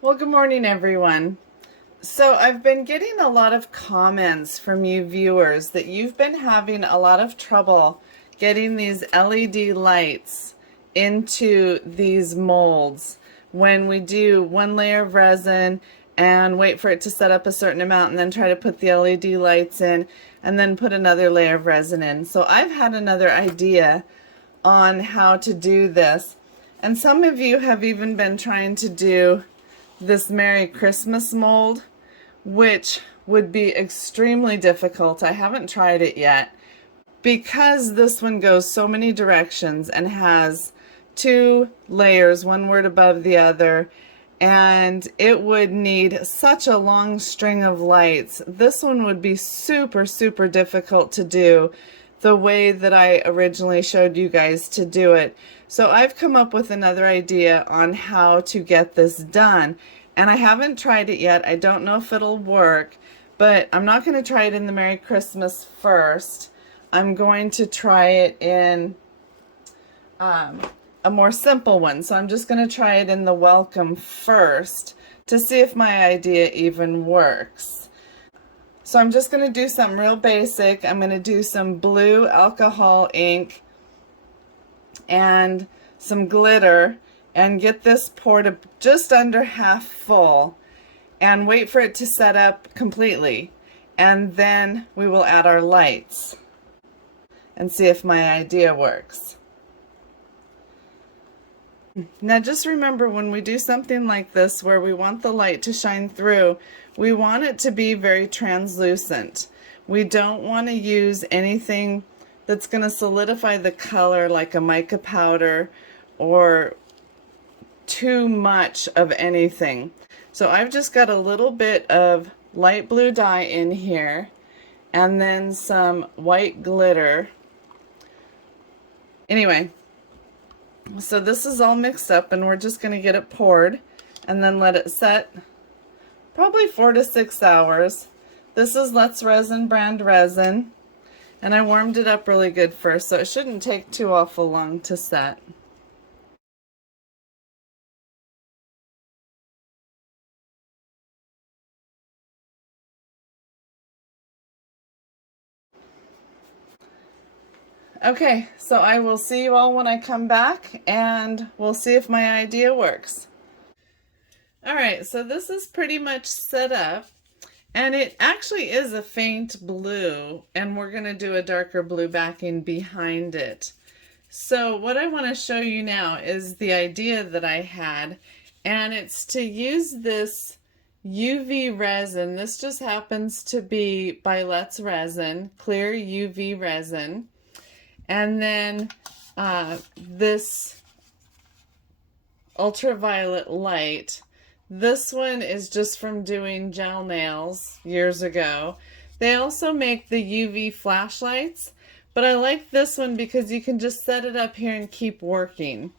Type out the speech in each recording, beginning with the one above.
Well, good morning, everyone. So I've been getting a lot of comments from you viewers that you've been having a lot of trouble getting these LED lights into these molds when we do one layer of resin and wait for it to set up a certain amount and then try to put the LED lights in and then put another layer of resin in. So I've had another idea on how to do this, and some of you have even been trying to do this Merry Christmas mold, which would be extremely difficult. I haven't tried it yet because this one goes so many directions and has two layers, one word above the other, and it would need such a long string of lights. This one would be super difficult to do the way that I originally showed you guys to do it. So I've come up with another idea on how to get this done, and I haven't tried it yet. I don't know if it'll work, but I'm not going to try it in the Merry Christmas first. I'm going to try it in a more simple one. So I'm just going to try it in the welcome first to see if my idea even works. So I'm just going to do something real basic. I'm going to do some blue alcohol ink and some glitter and get this poured just under half full and wait for it to set up completely, and then we will add our lights and see if my idea works. Now just remember, when we do something like this where we want the light to shine through, we want it to be very translucent. We don't want to use anything that's going to solidify the color like a mica powder or too much of anything. So I've just got a little bit of light blue dye in here and then some white glitter. Anyway, so this is all mixed up and we're just going to get it poured and then let it set probably 4 to 6 hours. This is Let's Resin brand resin, and I warmed it up really good first, so it shouldn't take too awful long to set. Okay, so I will see you all when I come back and we'll see if my idea works. Alright, so this is pretty much set up, and it actually is a faint blue, and we're going to do a darker blue backing behind it. So what I want to show you now is the idea that I had, and it's to use this UV resin. This just happens to be by Let's Resin, clear UV resin. And then this ultraviolet light. This one is just from doing gel nails years ago. They also make the UV flashlights, but I like this one because you can just set it up here and keep working.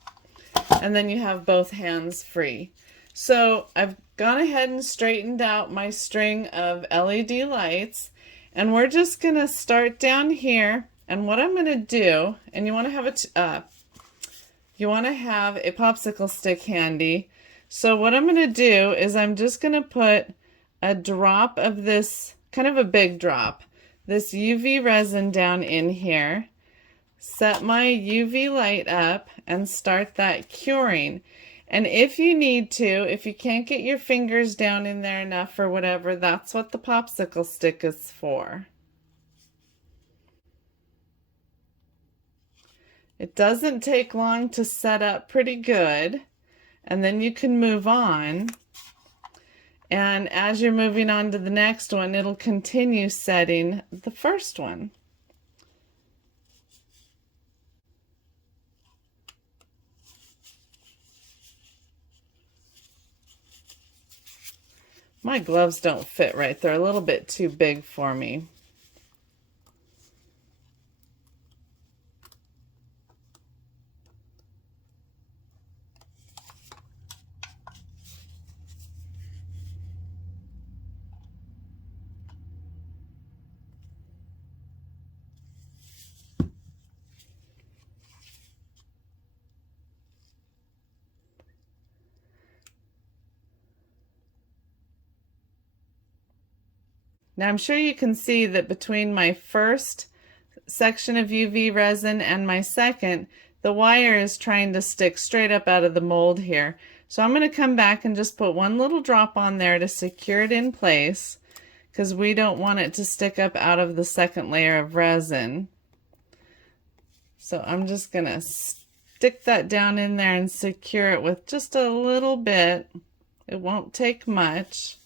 And then you have both hands free. So I've gone ahead and straightened out my string of LED lights, and we're just going to start down here. And what I'm going to do, and you want to have a popsicle stick handy. So what I'm going to do is I'm just going to put a drop of this, kind of a big drop, this UV resin down in here, set my UV light up, and start that curing. And if you need to, if you can't get your fingers down in there enough or whatever, that's what the popsicle stick is for. It doesn't take long to set up pretty good, and then you can move on. And as you're moving on to the next one, it'll continue setting the first one. My gloves don't fit right. They're a little bit too big for me. Now I'm sure you can see that between my first section of UV resin and my second, the wire is trying to stick straight up out of the mold here. So I'm going to come back and just put one little drop on there to secure it in place, because we don't want it to stick up out of the second layer of resin. So I'm just going to stick that down in there and secure it with just a little bit. It won't take much.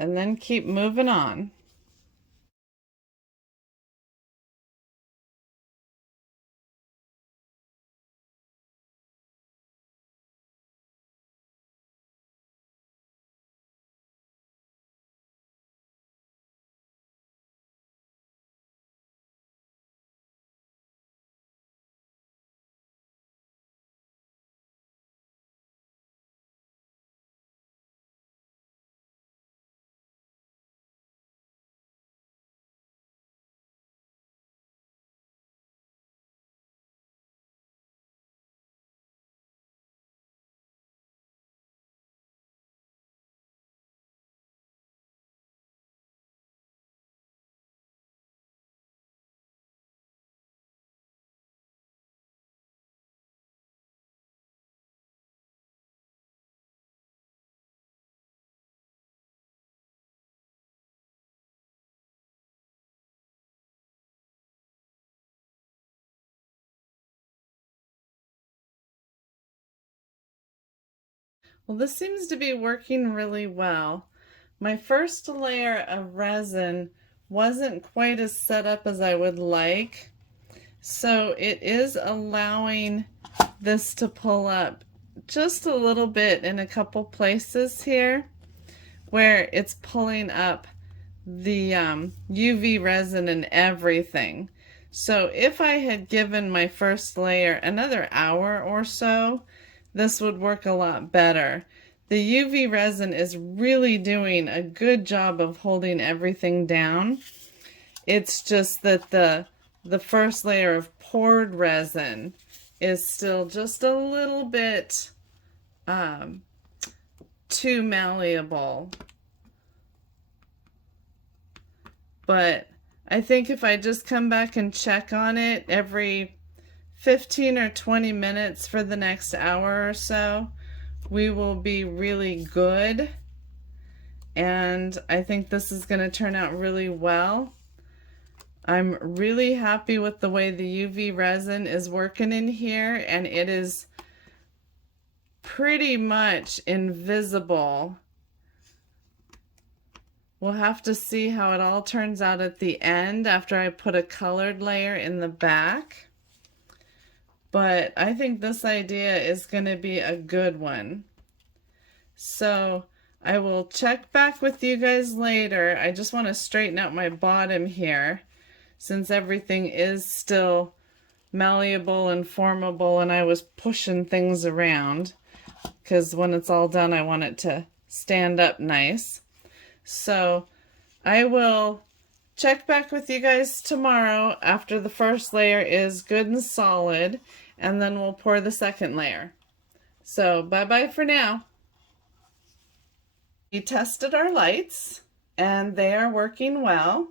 And then keep moving on. Well, this seems to be working really well. My first layer of resin wasn't quite as set up as I would like, so it is allowing this to pull up just a little bit in a couple places here where it's pulling up the UV resin and everything. So if I had given my first layer another hour or so, this would work a lot better. The UV resin is really doing a good job of holding everything down. It's just that the first layer of poured resin is still just a little bit too malleable. But I think if I just come back and check on it every 15 or 20 minutes for the next hour or so, we will be really good. And I think this is going to turn out really well. I'm really happy with the way the UV resin is working in here, and it is pretty much invisible. We'll have to see how it all turns out at the end after I put a colored layer in the back. But I think this idea is going to be a good one. So I will check back with you guys later. I just want to straighten out my bottom here, since everything is still malleable and formable and I was pushing things around, because when it's all done I want it to stand up nice. So I will check back with you guys tomorrow after the first layer is good and solid, and then we'll pour the second layer. So bye-bye for now. We tested our lights and they are working well.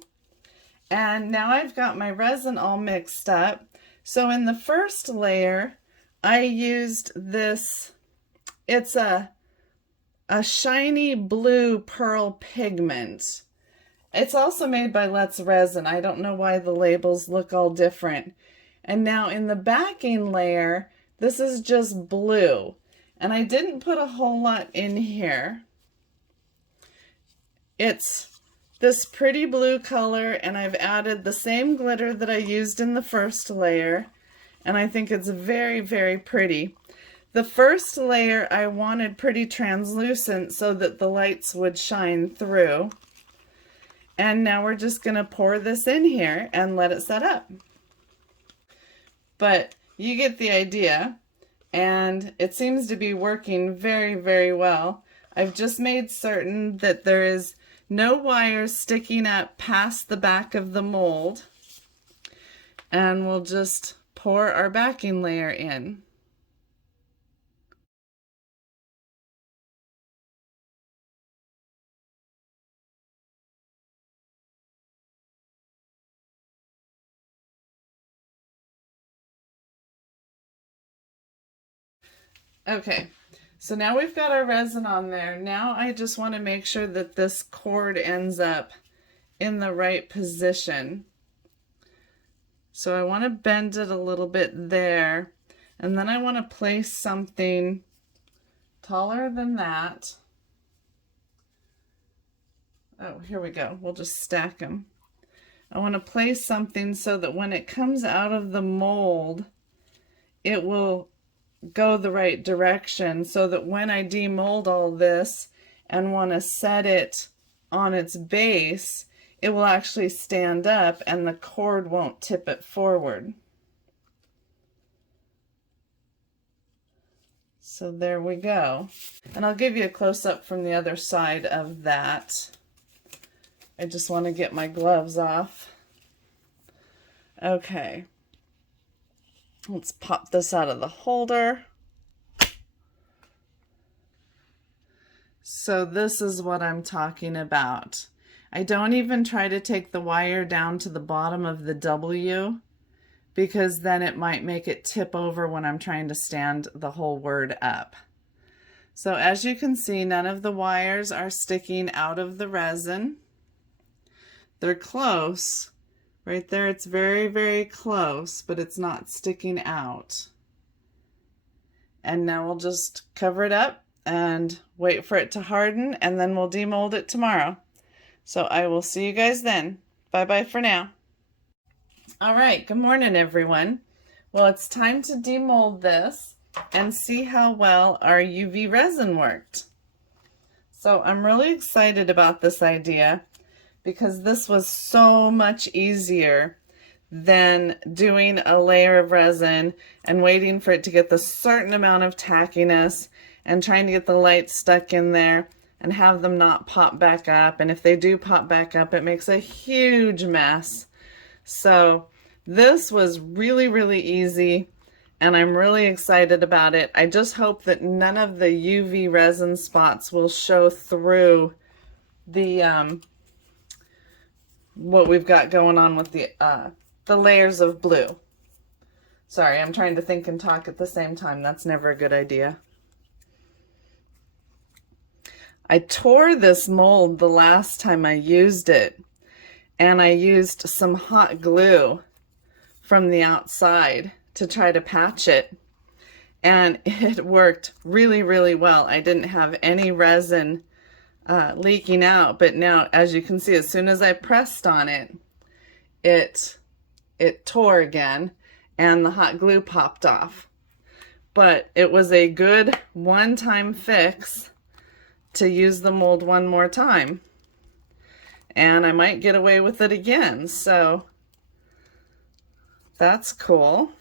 And now I've got my resin all mixed up. So in the first layer, I used this, it's a shiny blue pearl pigment. It's also made by Let's Resin. I don't know why the labels look all different. And now in the backing layer, this is just blue. And I didn't put a whole lot in here. It's this pretty blue color, and I've added the same glitter that I used in the first layer, and I think it's very, very pretty. The first layer I wanted pretty translucent so that the lights would shine through. And now we're just going to pour this in here and let it set up. But you get the idea, and it seems to be working very, very well. I've just made certain that there is no wires sticking up past the back of the mold, and we'll just pour our backing layer in. Okay, so now we've got our resin on there. Now I just want to make sure that this cord ends up in the right position. So I want to bend it a little bit there, and then I want to place something taller than that. Oh, here we go. We'll just stack them. I want to place something so that when it comes out of the mold, it will go the right direction, so that when I demold all this and want to set it on its base, it will actually stand up and the cord won't tip it forward. So there we go. And I'll give you a close-up from the other side of that. I just want to get my gloves off. Okay. Let's pop this out of the holder. So this is what I'm talking about. I don't even try to take the wire down to the bottom of the W, because then it might make it tip over when I'm trying to stand the whole word up. So as you can see, none of the wires are sticking out of the resin. They're close. Right there, it's very, very close, but it's not sticking out. And now we'll just cover it up and wait for it to harden, and then we'll demold it tomorrow. So I will see you guys then. Bye-bye for now. All right, good morning, everyone. Well, it's time to demold this and see how well our UV resin worked. So I'm really excited about this idea, because this was so much easier than doing a layer of resin and waiting for it to get the certain amount of tackiness and trying to get the lights stuck in there and have them not pop back up. And if they do pop back up, it makes a huge mess. So this was really, really easy, and I'm really excited about it. I just hope that none of the UV resin spots will show through the what we've got going on with the layers of blue. Sorry, I'm trying to think and talk at the same time. That's never a good idea. I tore this mold the last time I used it, and I used some hot glue from the outside to try to patch it, and it worked really, really well. I didn't have any resin leaking out, but now, as you can see, as soon as I pressed on it, it tore again, and the hot glue popped off. But it was a good one-time fix to use the mold one more time, and I might get away with it again, so that's cool.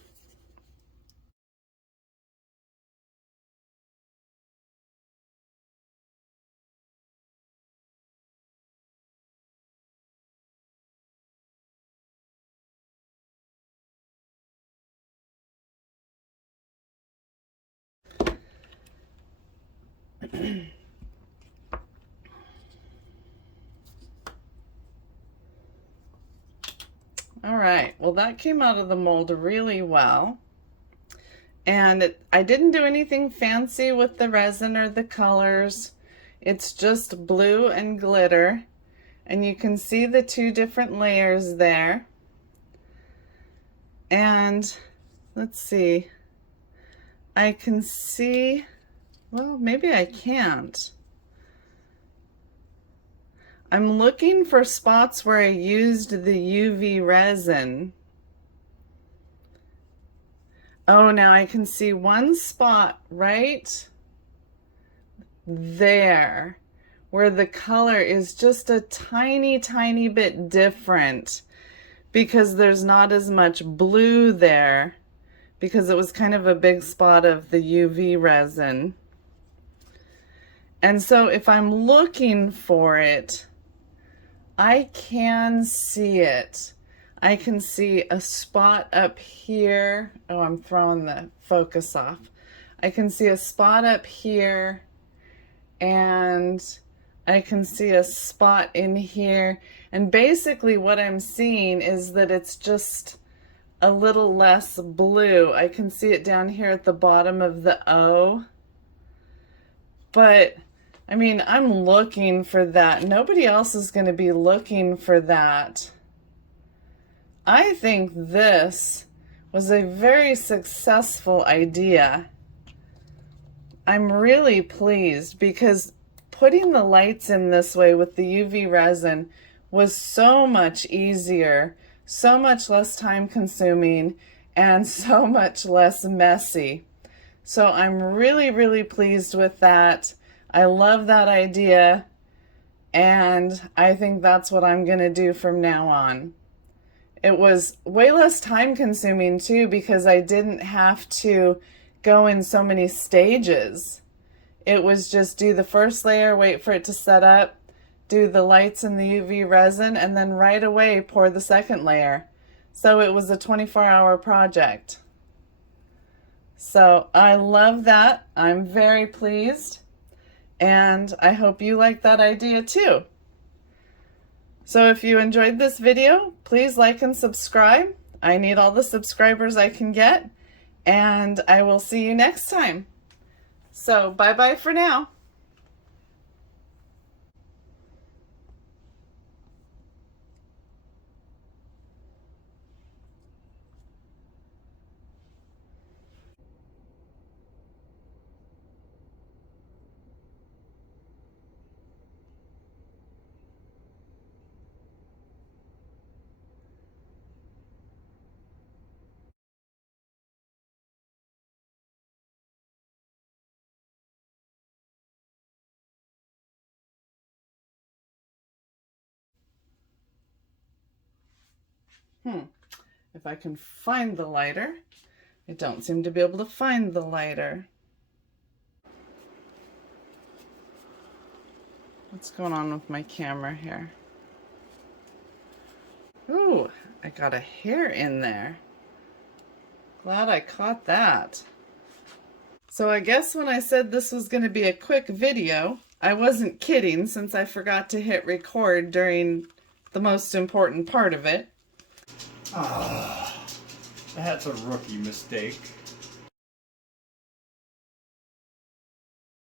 All right, well, that came out of the mold really well. And I didn't do anything fancy with the resin or the colors. It's just blue and glitter. And you can see the two different layers there. And let's see, I can see, well, maybe I can't. I'm looking for spots where I used the UV resin. Oh, now I can see one spot right there where the color is just a tiny, tiny bit different, because there's not as much blue there, because it was kind of a big spot of the UV resin. And so if I'm looking for it, I can see it. I can see a spot up here. Oh, I'm throwing the focus off. I can see a spot up here, and I can see a spot in here. And basically what I'm seeing is that it's just a little less blue. I can see it down here at the bottom of the O. But I mean, I'm looking for that. Nobody else is going to be looking for that. I think this was a very successful idea. I'm really pleased because putting the lights in this way with the UV resin was so much easier, so much less time consuming, and so much less messy. So I'm really, really pleased with that. I love that idea, and I think that's what I'm going to do from now on. It was way less time consuming too because I didn't have to go in so many stages. It was just do the first layer, wait for it to set up, do the lights and the UV resin, and then right away pour the second layer. So it was a 24-hour project. So I love that. I'm very pleased. And I hope you like that idea too. So if you enjoyed this video, please like and subscribe. I need all the subscribers I can get. And I will see you next time. So bye-bye for now. If I can find the lighter. I don't seem to be able to find the lighter. What's going on with my camera here? Ooh, I got a hair in there. Glad I caught that. So I guess when I said this was going to be a quick video, I wasn't kidding since I forgot to hit record during the most important part of it. That's a rookie mistake.